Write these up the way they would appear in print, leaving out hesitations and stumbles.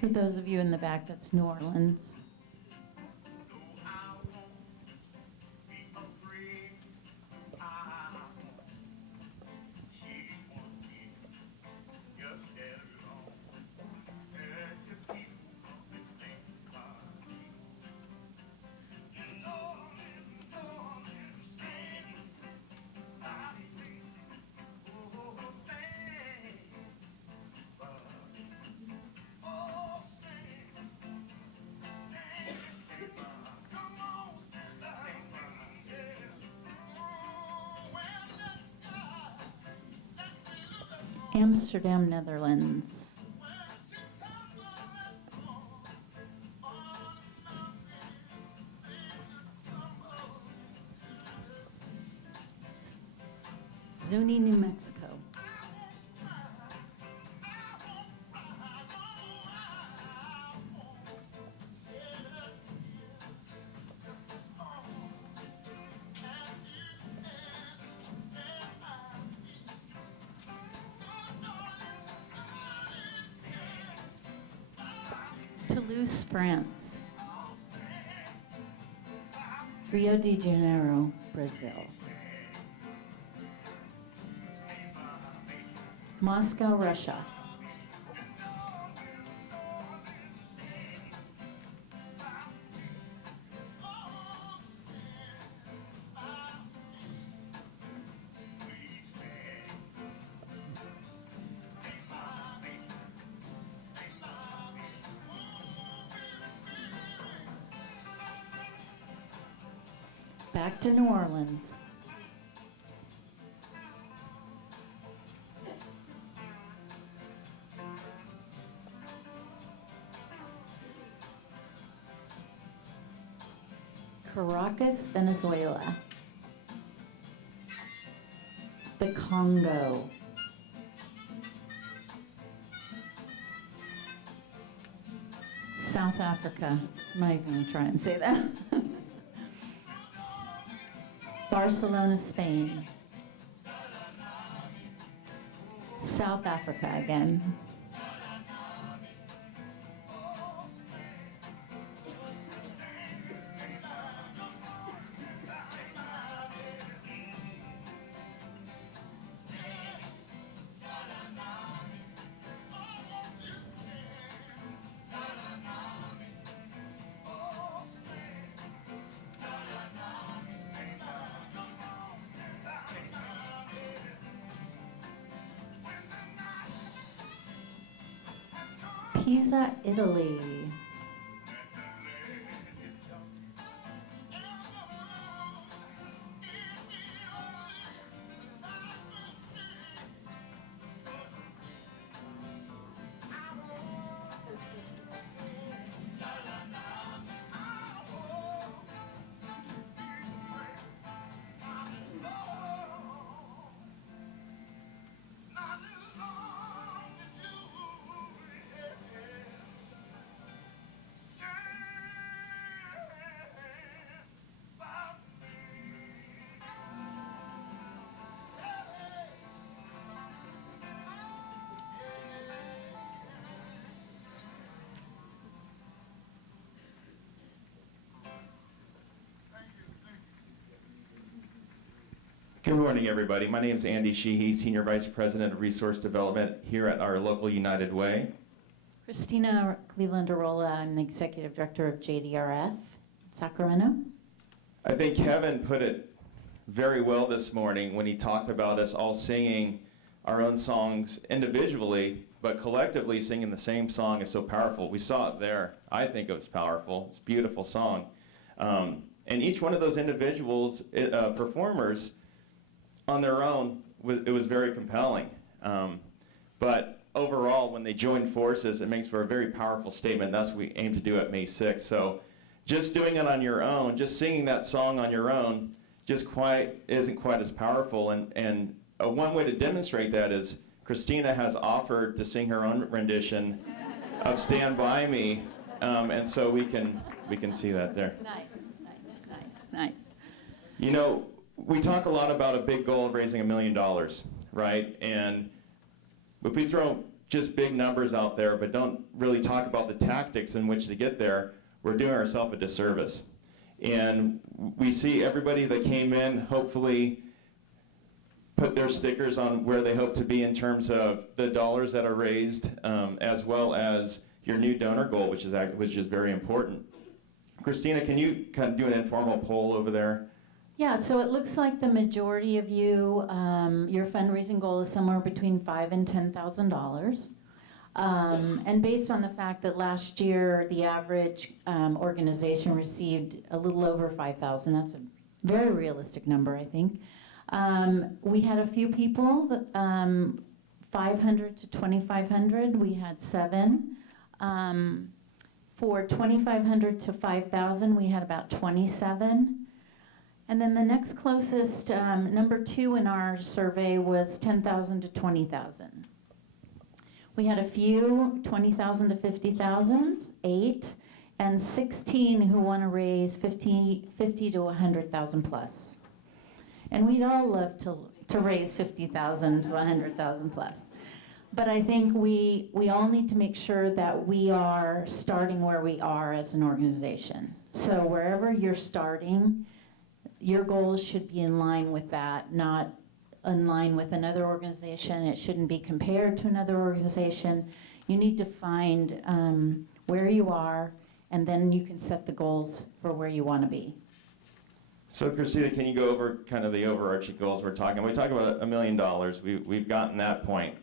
For those of you in the back, that's New Orleans. Amsterdam, Netherlands. Zuni, New Mexico. Toulouse, France. Rio de Janeiro, Brazil. Moscow, Russia. Back to New Orleans. Caracas, Venezuela. The Congo. South Africa. I'm not even going to try and say that. Barcelona, Spain. South Africa again. Pisa, Italy. Good morning, everybody. My name is Andy Sheehy, Senior Vice President of Resource Development here at our local United Way. Christina, Cleveland, Airola. I'm the Executive Director of JDRF, Sacramento. I think Kevin put it very well this morning when he talked about us all singing our own songs individually, but collectively singing the same song is so powerful. We saw it there. I think it was powerful. It's a beautiful song. And each one of those individuals, performers, on their own, it was very compelling. But overall, when they join forces, it makes for a very powerful statement. That's what we aim to do at May 6th. So just doing it on your own, just singing that song on your own, isn't quite as powerful. And one way to demonstrate that is Christina has offered to sing her own rendition of Stand By Me. And so we can see that there. Nice. You know, we talk a lot about a big goal of raising $1 million, right? And if we throw just big numbers out there, but don't really talk about the tactics in which to get there, we're doing ourselves a disservice. And we see everybody that came in hopefully put their stickers on where they hope to be in terms of the dollars that are raised, as well as your new donor goal, which is very important. Christina, can you kind of do an informal poll over there? Yeah, so it looks like the majority of you, your fundraising goal is somewhere between $5,000 and $10,000. And based on the fact that last year the average organization received a little over $5,000, that's a very realistic number, I think. We had a few people, that, 500 to 2,500, we had 7. For 2,500 to 5,000, we had about 27. And then the next closest, number 2 in our survey was 10,000 to 20,000. We had a few 20,000 to 50,000, 8, and 16 who want to raise 50 to 100,000 plus. And we'd all love to raise 50,000 to 100,000 plus. But I think we all need to make sure that we are starting where we are as an organization. So wherever you're starting, your goals should be in line with that, not in line with another organization. It shouldn't be compared to another organization. You need to find where you are, and then you can set the goals for where you want to be. So Christina, can you go over kind of the overarching goals we're talking about? We talk about $1 million. We've gotten that point.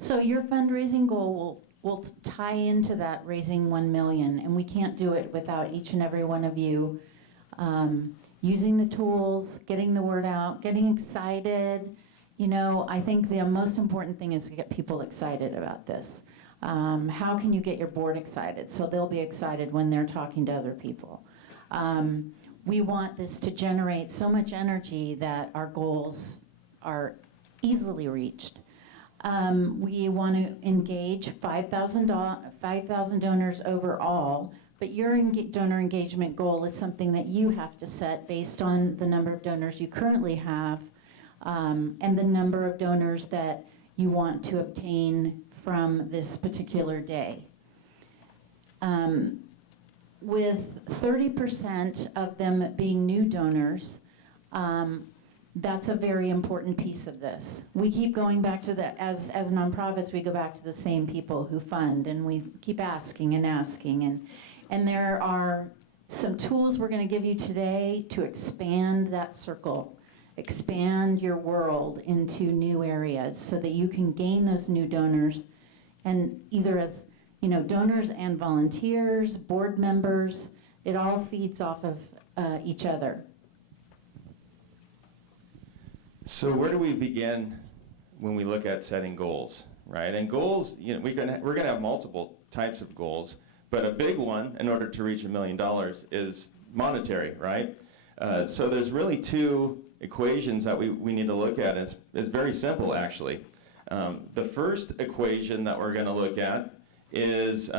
So your fundraising goal will tie into that raising $1 million, and we can't do it without each and every one of you using the tools, getting the word out, getting excited. You know, I think the most important thing is to get people excited about this. How can you get your board excited so they'll be excited when they're talking to other people? We want this to generate so much energy that our goals are easily reached. We want to engage 5,000 donors overall, but your donor engagement goal is something that you have to set based on the number of donors you currently have, and the number of donors that you want to obtain from this particular day. With 30% of them being new donors, that's a very important piece of this. We keep going back to as nonprofits, we go back to the same people who fund, and we keep asking and asking. And there are some tools we're going to give you today to expand that circle, expand your world into new areas so that you can gain those new donors, and either as donors and volunteers, board members, it all feeds off of each other. So where do we begin when we look at setting goals, right? And goals, we're gonna have multiple types of goals, but a big one, in order to reach $1 million, is monetary, right? So there's really 2 equations that we need to look at. It's very simple, actually. The first equation that we're gonna look at is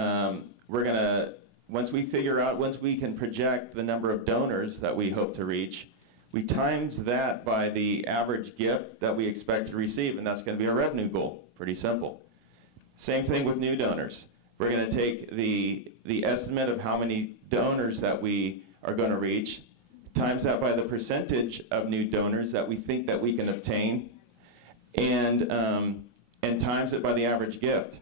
once we can project the number of donors that we hope to reach, we times that by the average gift that we expect to receive, and that's going to be our revenue goal. Pretty simple. Same thing with new donors. We're going to take the estimate of how many donors that we are going to reach, times that by the percentage of new donors that we think that we can obtain, and times it by the average gift.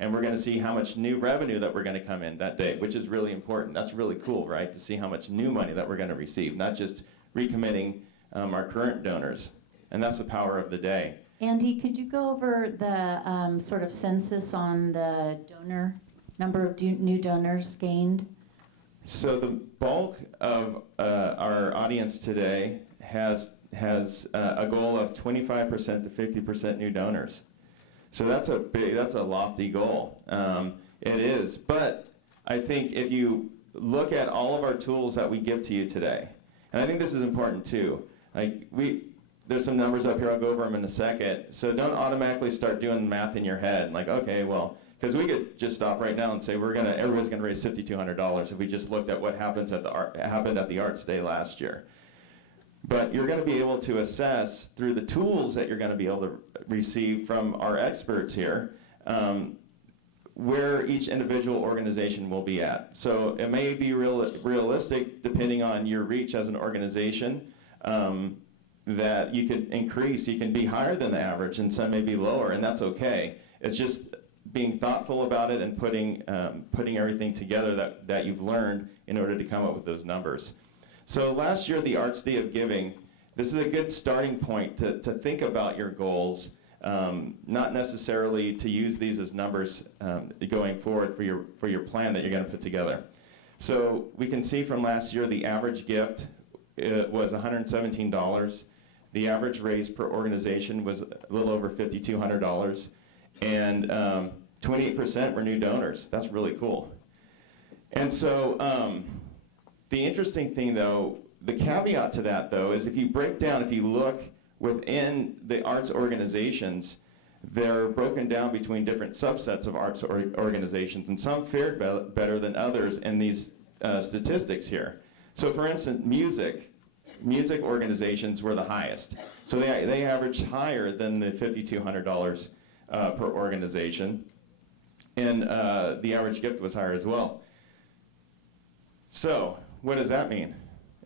And we're going to see how much new revenue that we're going to come in that day, which is really important. That's really cool, right? To see how much new money that we're going to receive, not just recommitting our current donors. And that's the power of the day. Andy, could you go over the sort of census on the number of new donors gained? So the bulk of our audience today has a goal of 25% to 50% new donors. So that's a lofty goal. It is, but I think if you look at all of our tools that we give to you today, and I think this is important too. There's some numbers up here. I'll go over them in a second. So don't automatically start doing math in your head. Like, okay, well, because we could just stop right now and say everybody's gonna raise $5,200 if we just looked at what happened at the Arts Day last year. But you're going to be able to assess through the tools that you're going to be able to receive from our experts here where each individual organization will be at. So it may be realistic, depending on your reach as an organization, that you could increase, you can be higher than the average, and some may be lower, and that's okay. It's just being thoughtful about it and putting everything together that you've learned in order to come up with those numbers. So last year, the Arts Day of Giving, this is a good starting point to think about your goals, not necessarily to use these as numbers going forward for your plan that you're going to put together. So we can see from last year, the average gift was $117. The average raise per organization was a little over $5,200, and 28% were new donors. That's really cool. And so the interesting thing, though, the caveat to that, though, is if you look within the arts organizations, they're broken down between different subsets of arts organizations, and some fared better than others in these statistics here. So for instance, music organizations were the highest. So they averaged higher than the $5,200 per organization, and the average gift was higher as well. So what does that mean?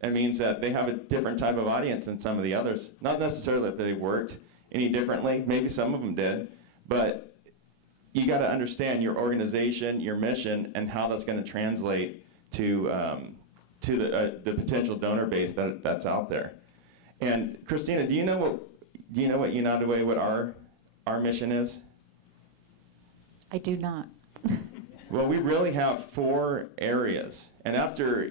It means that they have a different type of audience than some of the others. Not necessarily that they worked any differently, maybe some of them did, but you got to understand your organization, your mission, and how that's going to translate to the potential donor base that's out there. And Christina, do you know what United Way, what our mission is? I do not. Well, we really have 4 areas, and after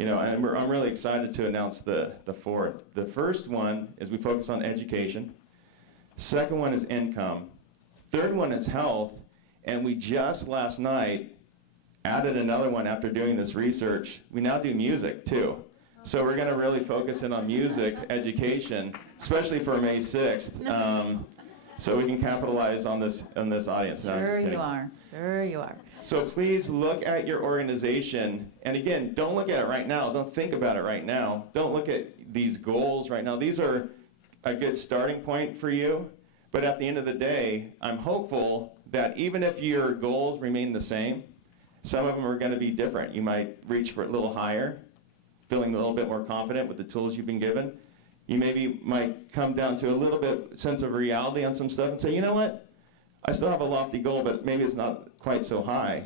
and I'm really excited to announce the 4th. The first one is we focus on education. Second one is income. Third one is health, and we just last night added another one after doing this research. We now do music too. So we're going to really focus in on music education, especially for May 6th, so we can capitalize on this audience. No, I'm just kidding. Sure you are. So please look at your organization, and again, don't look at it right now. Don't think about it right now. Don't look at these goals right now. These are a good starting point for you, but at the end of the day, I'm hopeful that even if your goals remain the same, some of them are going to be different. You might reach for a little higher, feeling a little bit more confident with the tools you've been given. You might come down to a little bit sense of reality on some stuff and say, you know what? I still have a lofty goal, but maybe it's not quite so high.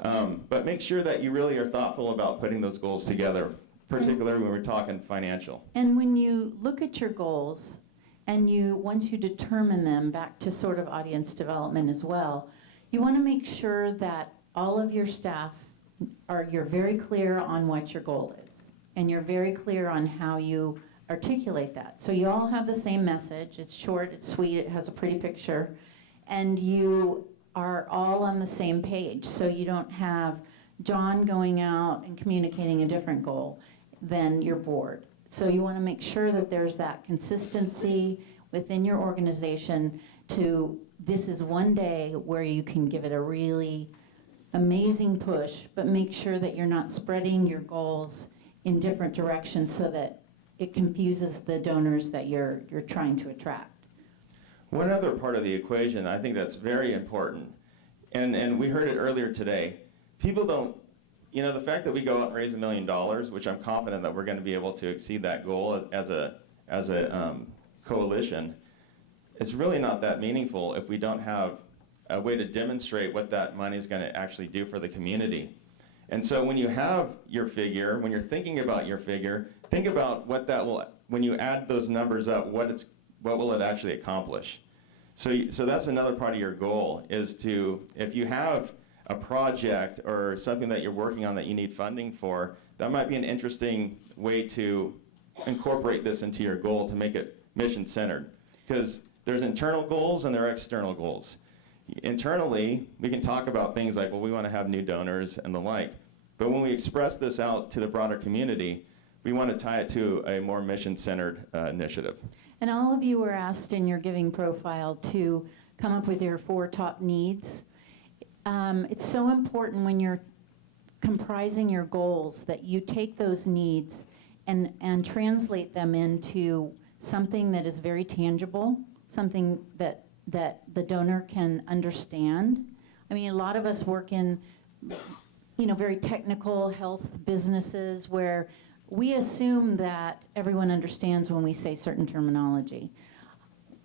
But make sure that you really are thoughtful about putting those goals together, particularly when we're talking financial. And when you look at your goals, and once you determine them, back to sort of audience development as well, you want to make sure that all of your staff you're very clear on what your goal is, and you're very clear on how you articulate that. So you all have the same message. It's short, it's sweet, it has a pretty picture, and you are all on the same page. So you don't have John going out and communicating a different goal than your board. So you want to make sure that there's that consistency within your organization this is one day where you can give it a really amazing push, but make sure that you're not spreading your goals in different directions so that it confuses the donors that you're trying to attract. One other part of the equation, I think that's very important, and we heard it earlier today, people don't, the fact that we go out and raise $1 million, which I'm confident that we're going to be able to exceed that goal as a coalition, it's really not that meaningful if we don't have a way to demonstrate what that money is going to actually do for the community. And so when you have your figure, when you're thinking about your figure, think about what that will, when you add those numbers up, what will it actually accomplish? So that's another part of your goal, is if you have a project or something that you're working on that you need funding for, that might be an interesting way to incorporate this into your goal to make it mission-centered. Because there's internal goals and there are external goals. Internally, we can talk about things like, well, we want to have new donors and the like. But when we express this out to the broader community, we want to tie it to a more mission-centered initiative. And all of you were asked in your giving profile to come up with your 4 top needs. It's so important when you're comprising your goals that you take those needs and translate them into something that is very tangible, something that that the donor can understand. I mean, a lot of us work in, very technical health businesses where we assume that everyone understands when we say certain terminology.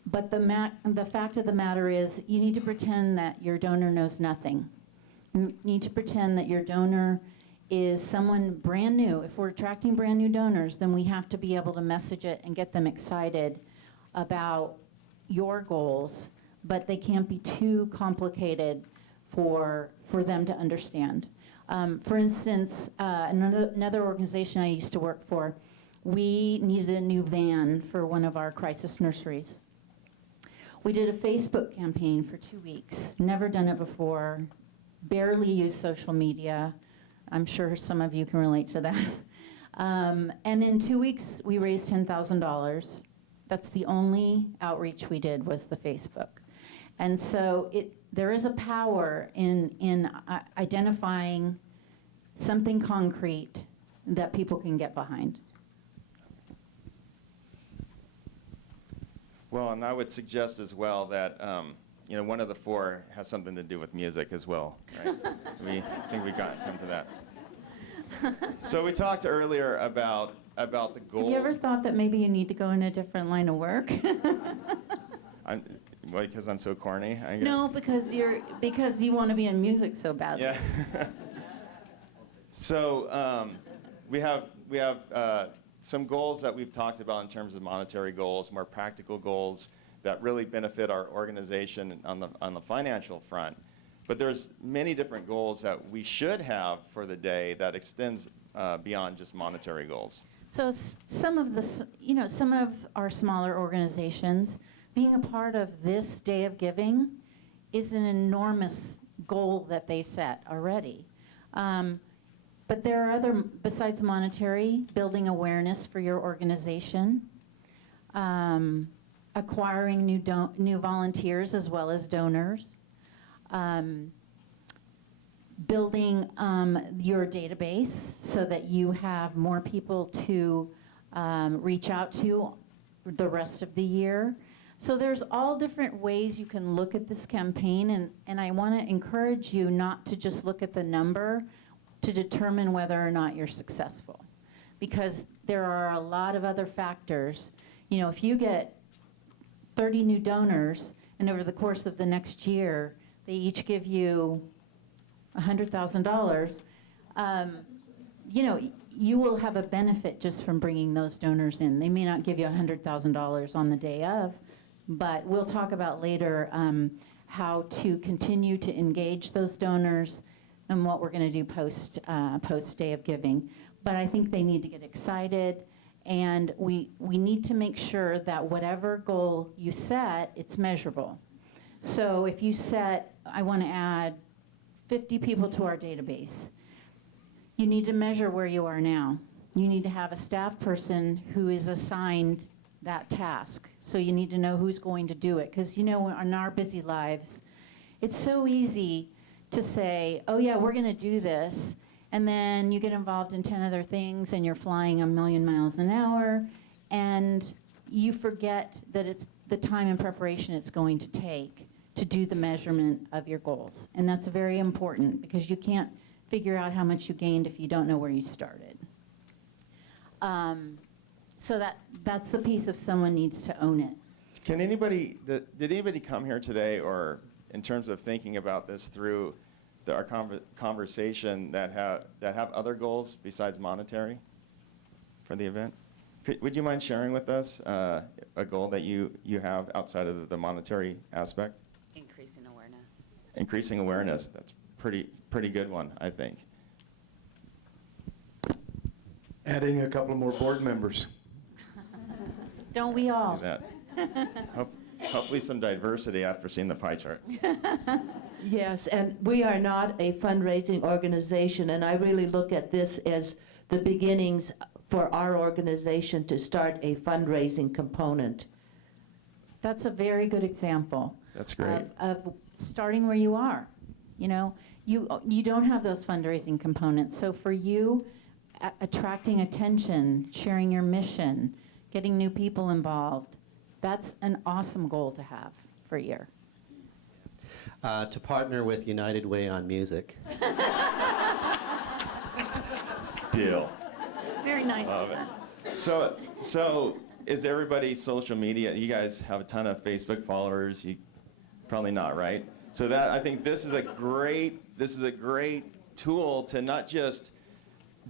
But the fact of the matter is, you need to pretend that your donor knows nothing. You need to pretend that your donor is someone brand new. If we're attracting brand new donors, then we have to be able to message it and get them excited about your goals, but they can't be too complicated for them to understand. For instance, another organization I used to work for, we needed a new van for one of our crisis nurseries. We did a Facebook campaign for 2 weeks, never done it before, barely used social media. I'm sure some of you can relate to that. And in 2 weeks, we raised $10,000. That's the only outreach we did, was the Facebook. And so there is a power in identifying something concrete that people can get behind. Well, and I would suggest as well that one of the four has something to do with music as well, right? I think we come to that. So we talked earlier about the goals. Have you ever thought that maybe you need to go in a different line of work? Because I'm so corny, I guess. No, because you want to be in music so badly. Yeah. So we have some goals that we've talked about in terms of monetary goals, more practical goals that really benefit our organization on the financial front. But there's many different goals that we should have for the day that extends beyond just monetary goals. So some of our smaller organizations, being a part of this Day of Giving is an enormous goal that they set already. But there are other, besides monetary, building awareness for your organization, acquiring new volunteers as well as donors, building your database so that you have more people to reach out to the rest of the year. So there's all different ways you can look at this campaign, and I want to encourage you not to just look at the number to determine whether or not you're successful, because there are a lot of other factors. If you get 30 new donors and over the course of the next year they each give you $100,000, you will have a benefit just from bringing those donors in. They may not give you $100,000 on the day of, but we'll talk about later how to continue to engage those donors and what we're going to do post Day of Giving. But I think they need to get excited, and we need to make sure that whatever goal you set, it's measurable. So if you set, I want to add 50 people to our database, you need to measure where you are now. You need to have a staff person who is assigned that task. So you need to know who's going to do it. Because in our busy lives, it's so easy to say, oh yeah, we're going to do this, and then you get involved in 10 other things and you're flying 1,000,000 miles an hour, and you forget that it's the time and preparation it's going to take to do the measurement of your goals. And that's very important, because you can't figure out how much you gained if you don't know where you started. So that's the piece of someone needs to own it. Did anybody come here today, or in terms of thinking about this through our conversation, that have other goals besides monetary for the event? Would you mind sharing with us a goal that you have outside of the monetary aspect? Increasing awareness. Increasing awareness. That's pretty good one, I think. Adding a couple more board members. Don't we all? See that. Hopefully some diversity after seeing the pie chart. Yes, and we are not a fundraising organization, and I really look at this as the beginnings for our organization to start a fundraising component. That's a very good example. That's great. Of starting where you are. You don't have those fundraising components. So for you, attracting attention, sharing your mission, getting new people involved, that's an awesome goal to have for a year. To partner with United Way on music. Deal. Very nice. Love it. So is everybody social media? You guys have a ton of Facebook followers. You probably not, right? So that I think this is a great tool to not just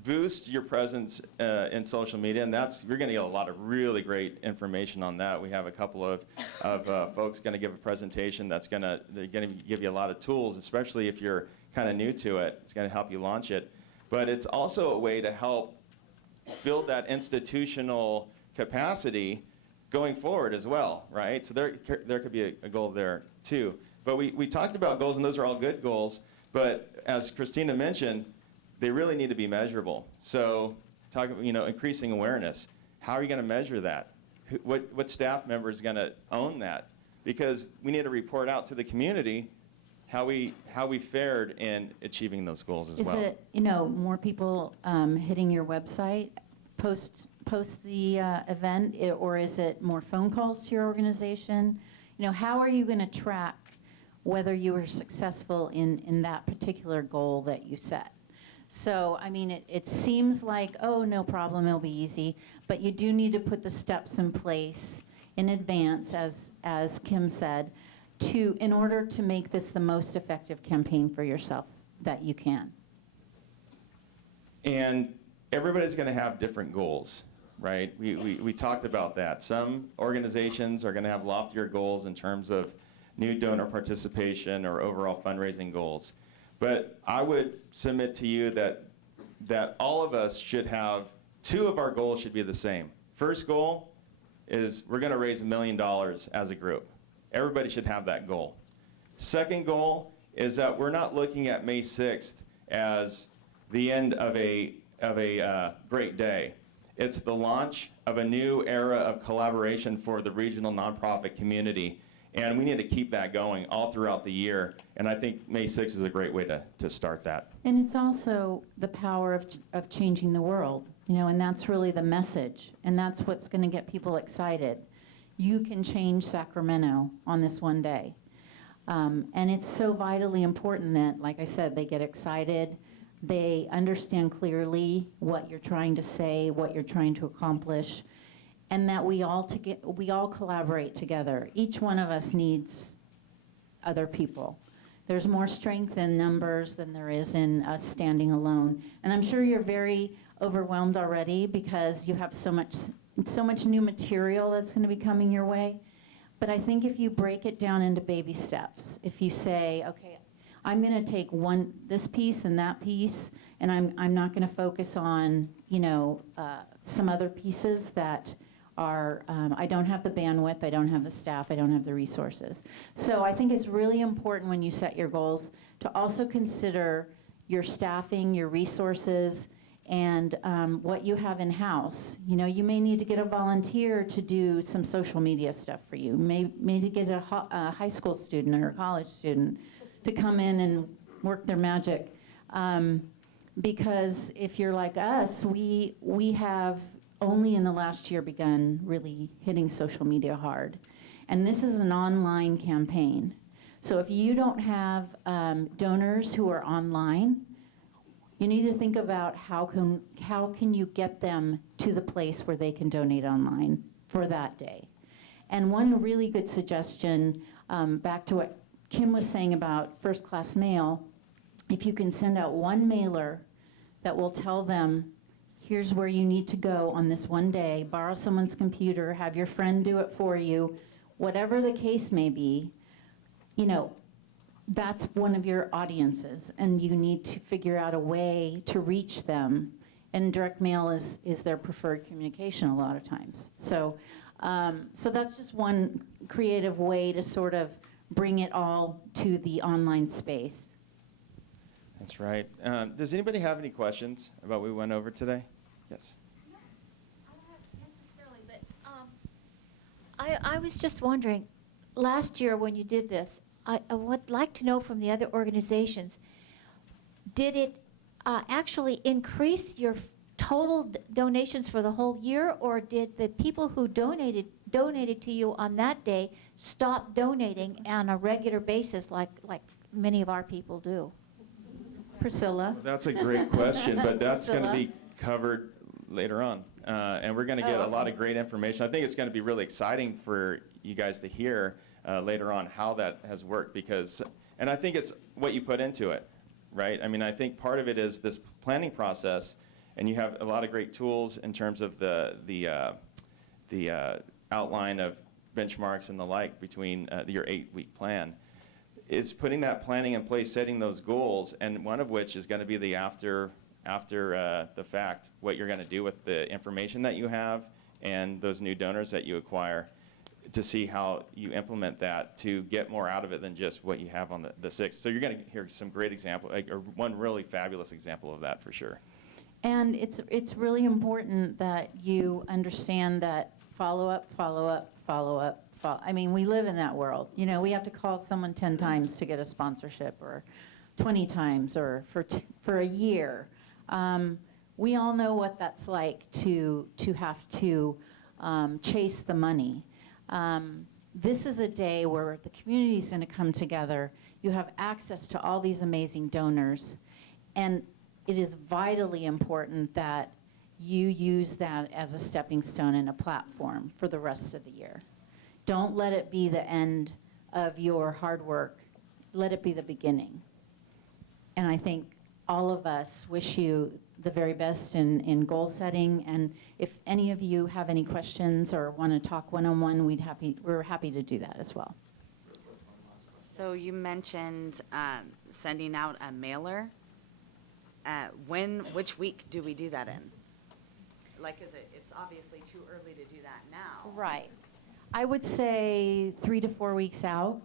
boost your presence in social media, and you're going to get a lot of really great information on that. We have a couple of folks going to give a presentation they're going to give you a lot of tools, especially if you're kind of new to it. It's going to help you launch it, but it's also a way to help build that institutional capacity going forward as well, right? So there could be a goal there too. But we talked about goals, and those are all good goals, but as Christina mentioned, they really need to be measurable. So increasing awareness. How are you going to measure that? What staff member is going to own that? Because we need to report out to the community how we fared in achieving those goals as well. Is it, more people hitting your website post the event, or is it more phone calls to your organization? How are you going to track whether you were successful in that particular goal that you set? So, it seems like, oh, no problem, it'll be easy, but you do need to put the steps in place in advance, as Kim said, in order to make this the most effective campaign for yourself that you can. And everybody's going to have different goals, right? We talked about that. Some organizations are going to have loftier goals in terms of new donor participation or overall fundraising goals. But I would submit to you that all of us should have, two of our goals should be the same. First goal is we're going to raise $1 million as a group. Everybody should have that goal. Second goal is that we're not looking at May 6th as the end of a great day. It's the launch of a new era of collaboration for the regional nonprofit community. And we need to keep that going all throughout the year. And I think May 6th is a great way to start that. And it's also the power of changing the world, and that's really the message. And that's what's going to get people excited. You can change Sacramento on this one day. And it's so vitally important that, like I said, they get excited. They understand clearly what you're trying to say, what you're trying to accomplish, and that we all collaborate together. Each one of us needs other people. There's more strength in numbers than there is in us standing alone. And I'm sure you're very overwhelmed already because you have so much new material that's going to be coming your way. But I think if you break it down into baby steps, if you say, okay, I'm going to take this piece and that piece, and I'm not going to focus on some other pieces that are, I don't have the bandwidth, I don't have the staff, I don't have the resources. So I think it's really important when you set your goals to also consider your staffing, your resources, and what you have in-house. You may need to get a volunteer to do some social media stuff for you. Maybe get a high school student or a college student to come in and work their magic. Because if you're like us, we have only in the last year begun really hitting social media hard. And this is an online campaign. So if you don't have donors who are online, you need to think about how can you get them to the place where they can donate online for that day. And one really good suggestion, back to what Kim was saying about first class mail, if you can send out one mailer that will tell them, here's where you need to go on this one day, borrow someone's computer, have your friend do it for you, whatever the case may be, that's one of your audiences, and you need to figure out a way to reach them. And direct mail is their preferred communication a lot of times. So that's just one creative way to sort of bring it all to the online space. That's right. Does anybody have any questions about what we went over today? Yes. I don't have necessarily, but I was just wondering, last year when you did this, I would like to know from the other organizations, did it actually increase your total donations for the whole year, or did the people who donated donated to you on that day stop donating on a regular basis like many of our people do? Priscilla? That's a great question, but that's going to Priscilla? be covered later on. And we're going to get Oh, a lot okay. of great information. I think it's going to be really exciting for you guys to hear later on how that has worked because, and I think it's what you put into it, right? I mean, I think part of it is this planning process, and you have a lot of great tools in terms of the outline of benchmarks and the like between your 8-week plan. Is putting that planning in place, setting those goals, and one of which is going to be the after the fact, what you're going to do with the information that you have and those new donors that you acquire to see how you implement that to get more out of it than just what you have on the 6th. So you're going to hear some great example, or one really fabulous example of that for sure. And it's really important that you understand that follow-up, follow-up, follow-up. I mean, we live in that world. You know, we have to call someone 10 times to get a sponsorship, or 20 times, or for a year. We all know what that's like to have to chase the money. This is a day where the community is going to come together. You have access to all these amazing donors, and it is vitally important that you use that as a stepping stone and a platform for the rest of the year. Don't let it be the end of your hard work. Let it be the beginning. And I think all of us wish you the very best in goal setting. And if any of you have any questions or want to talk one-on-one, we're happy to do that as well. So you mentioned sending out a mailer. Which week do we do that in? Like, it's obviously too early to do that now. Right. I would say 3 to 4 weeks out.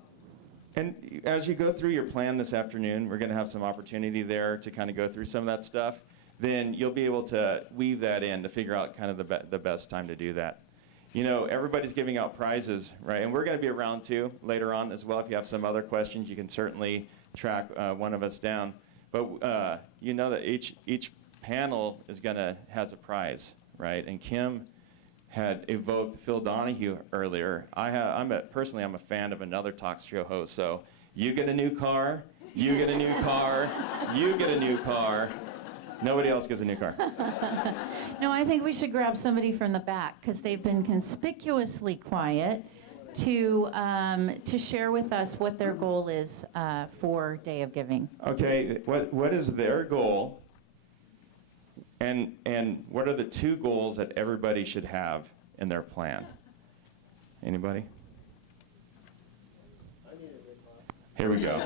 And as you go through your plan this afternoon, we're going to have some opportunity there to kind of go through some of that stuff. Then you'll be able to weave that in to figure out kind of the best time to do that. You know, everybody's giving out prizes, right? And we're going to be around too later on as well. If you have some other questions, you can certainly track one of us down. But you know that each panel has a prize, right? And Kim had evoked Phil Donahue earlier. Personally, I'm a fan of another talk show host. So you get a new car, you get a new car, you get a new car. Nobody else gets a new car. No, I think we should grab somebody from the back because they've been conspicuously quiet to share with us what their goal is for Day of Giving. Okay, what is their goal? And what are the 2 goals that everybody should have in their plan? Anybody? Here we go.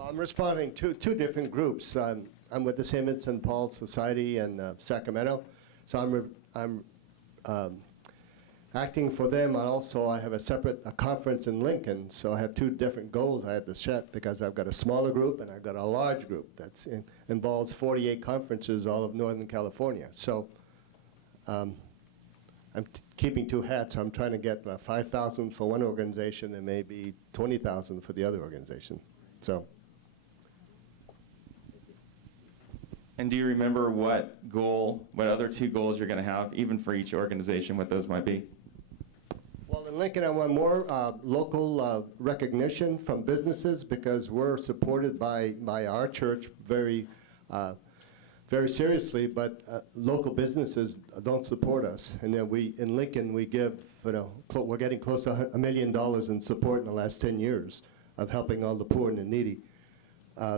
I'm responding to 2 different groups. I'm with the St. Vincent Paul Society in Sacramento, so I'm acting for them, and also I have a conference in Lincoln, so I have 2 different goals I have to set because I've got a smaller group and I've got a large group that involves 48 conferences all of Northern California. So I'm keeping 2 hats. I'm trying to get 5,000 for one organization and maybe 20,000 for the other organization. So. And do you remember what other 2 goals you're going to have, even for each organization, what those might be? Well, in Lincoln, I want more local recognition from businesses because we're supported by our church very seriously, but local businesses don't support us. And then in Lincoln, we give, we're getting close to $1 million in support in the last 10 years of helping all the poor and the needy.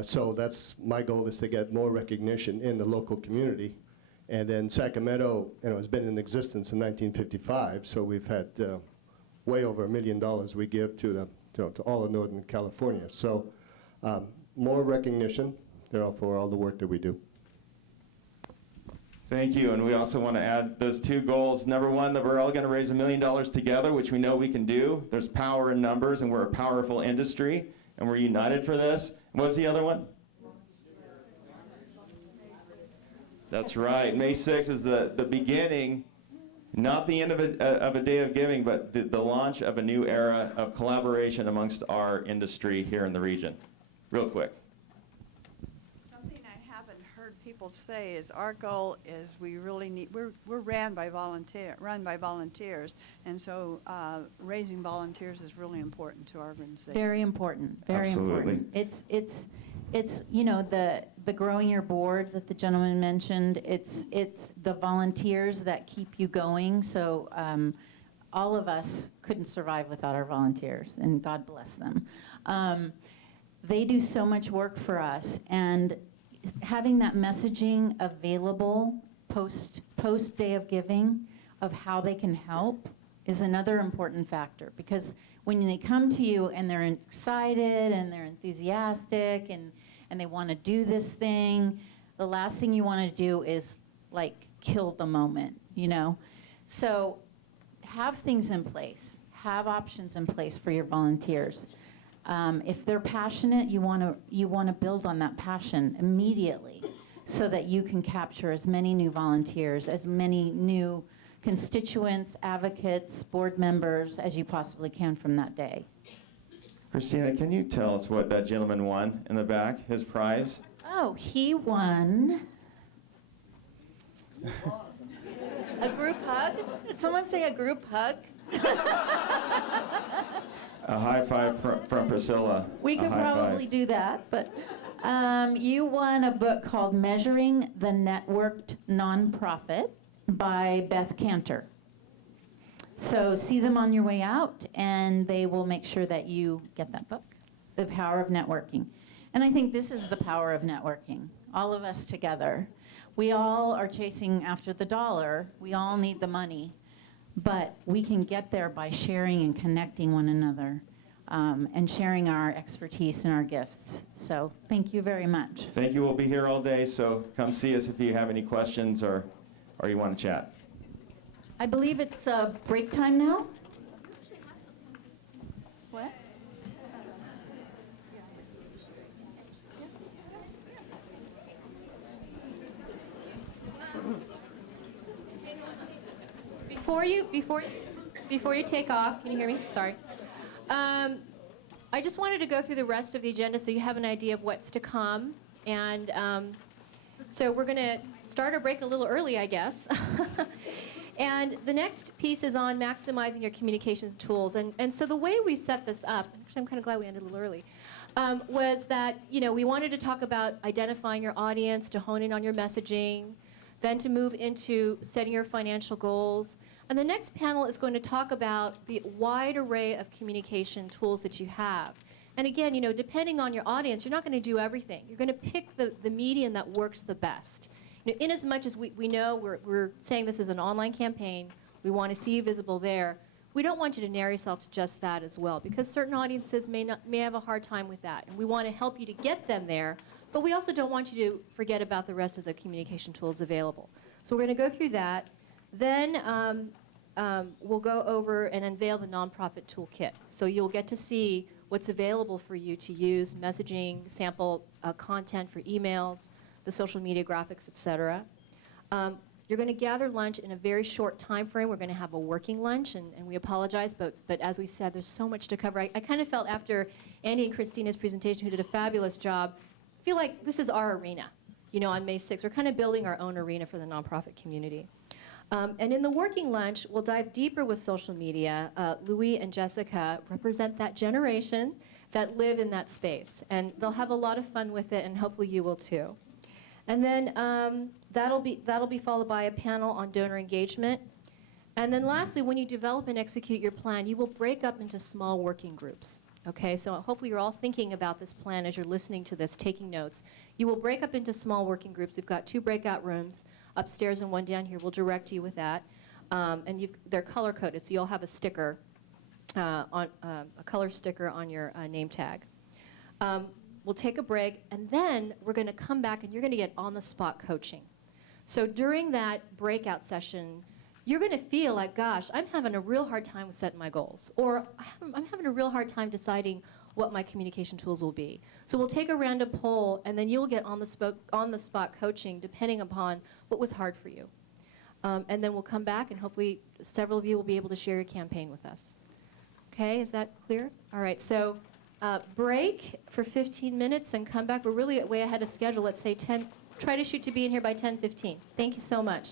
So that's my goal, is to get more recognition in the local community. And then Sacramento, has been in existence in 1955, so we've had way over $1 million we give to all of Northern California. So more recognition, for all the work that we do. Thank you, and we also want to add those 2 goals. Number 1, that we're all going to raise $1 million together, which we know we can do. There's power in numbers, and we're a powerful industry, and we're united for this. What's the other one? That's right. May 6th is the beginning, not the end of a day of giving, but the launch of a new era of collaboration amongst our industry here in the region. Real quick. Something I haven't heard people people say is our goal is we really need, we're run by volunteers, and so raising volunteers is really important to our organization. Very important, very Absolutely. important. It's you know, the growing your board that the gentleman mentioned, it's the volunteers that keep you going. So all of us couldn't survive without our volunteers, and God bless them. They do so much work for us, and having that messaging available post Day of Giving of how they can help is another important factor, because when they come to you and they're excited and they're enthusiastic and they want to do this thing, the last thing you want to do is like kill the moment, you know? So have things in place, have options in place for your volunteers. If they're passionate, you want to build on that passion immediately so that you can capture as many new volunteers, as many new constituents, advocates, board members as you possibly can from that day. Christina, can you tell us what that gentleman won in the back, his prize? Oh, he won a group hug. Did someone say a group hug? A high five from Priscilla. We could probably do that, but you won a book called Measuring the Networked Nonprofit by Beth Cantor. So see them on your way out, and they will make sure that you get that book, The Power of Networking. And I think this is the power of networking, all of us together. We all are chasing after the dollar. We all need the money. But we can get there by sharing and connecting one another and sharing our expertise and our gifts. So thank you very much. Thank you. We'll be here all day, so come see us if you have any questions or you want to chat. I believe it's break time now? What? Before you take off, can you hear me? Sorry. I just wanted to go through the rest of the agenda so you have an idea of what's to come. And so we're going to start our break a little early, I guess. And the next piece is on maximizing your communication tools. And so the way we set this up, actually I'm kind of glad we ended a little early, was that, you know, we wanted to talk about identifying your audience, to hone in on your messaging, then to move into setting your financial goals. And the next panel is going to talk about the wide array of communication tools that you have. And again, you know, depending on your audience, you're not going to do everything. You're going to pick the medium that works the best. You know, in as much as we know we're saying this is an online campaign, we want to see you visible there, we don't want you to narrow yourself to just that as well, because certain audiences may have a hard time with that. And we want to help you to get them there, but we also don't want you to forget about the rest of the communication tools available. So we're going to go through that. Then we'll go over and unveil the nonprofit toolkit. So you'll get to see what's available for you to use, messaging, sample content for emails, the social media graphics, et cetera. You're going to gather lunch in a very short time frame. We're going to have a working lunch, and we apologize, but as we said, there's so much to cover. I kind of felt after Andy and Christina's presentation, who did a fabulous job, I feel like this is our arena, you know, on May 6th. We're kind of building our own arena for the nonprofit community. And in the working lunch, we'll dive deeper with social media. Louis and Jessica represent that generation that live in that space, and they'll have a lot of fun with it, and hopefully you will too. And then that'll be followed by a panel on donor engagement. And then lastly, when you develop and execute your plan, you will break up into small working groups. Okay, so hopefully you're all thinking about this plan as you're listening to this, taking notes. You will break up into small working groups. We've got 2 breakout rooms upstairs and 1 down here. We'll direct you with that. And they're color-coded, so you'll have a sticker, a color sticker on your name tag. We'll take a break, and then we're going to come back, and you're going to get on-the-spot coaching. So during that breakout session, you're going to feel like, gosh, I'm having a real hard time with setting my goals, or I'm having a real hard time deciding what my communication tools will be. So we'll take a random poll, and then you'll get on-the-spot coaching depending upon what was hard for you. And then we'll come back, and hopefully several of you will be able to share your campaign with us. Okay, is that clear? All right, so break for 15 minutes and come back. We're really way ahead of schedule. Let's say try to shoot to be in here by 10:15. Thank you so much.